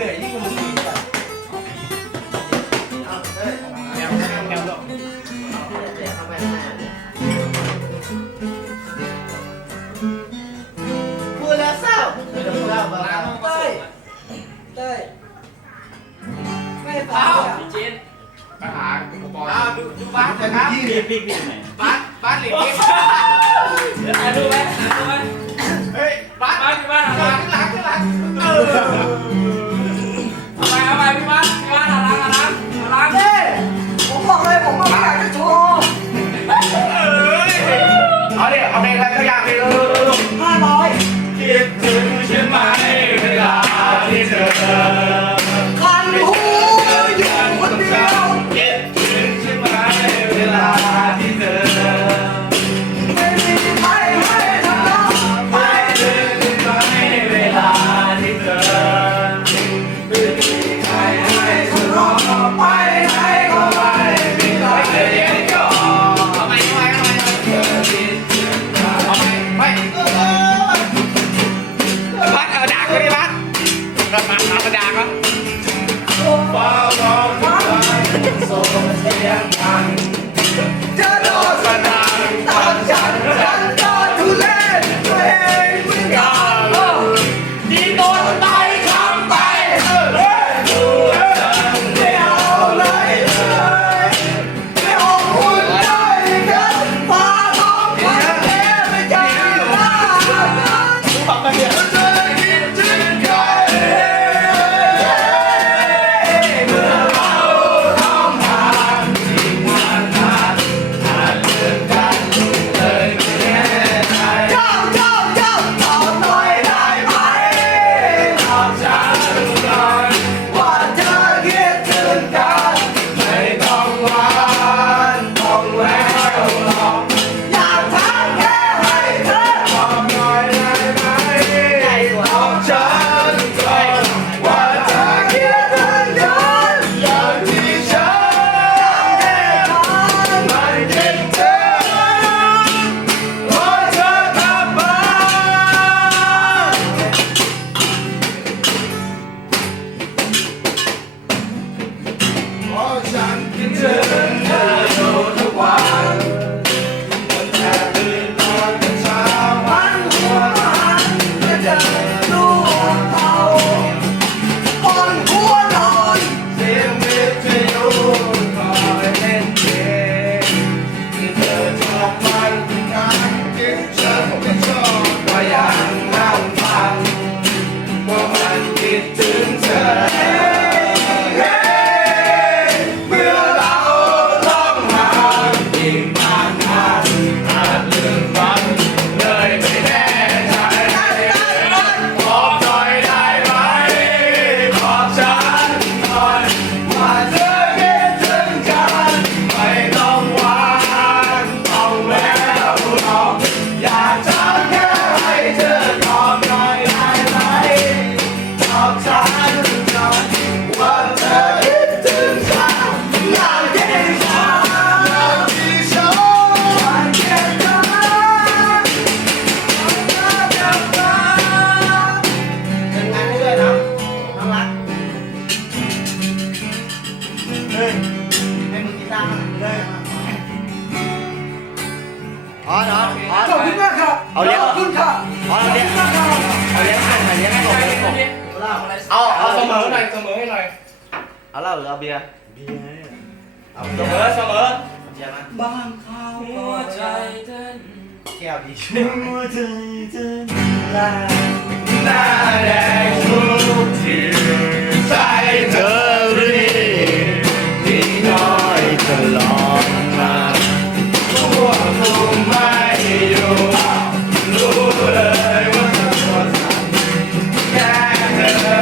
để những cái món gì Vừa là sao? Vừa là vào Tây Tây Mày vào Trên Bác hả? À, đu bác. Rồi hả? Bác, bác liền tiếp. À, đu bác, à, đu bác Ê, bác Bác, bác, bác Cái lạc, cái lạc Ừ. ธรรมดาครับฟ้าร้องฟ้าส่งเสียงดัง มอหน่อยเสมอให้หน่อยเอาเหล้าหรือเอาเบียร์เบียร์เอาเสบียมอร์เสมอเบียร์นะบางคราวก็ใจเต้นแก้วดีช่วยหัวใจเต้นแรงหน้าแดงทุกทีใจเธอรีบที่น้อยตลอดมาทั่วทุกไม่อยู่รู้เลยว่าเธอสั่นแค่เธอ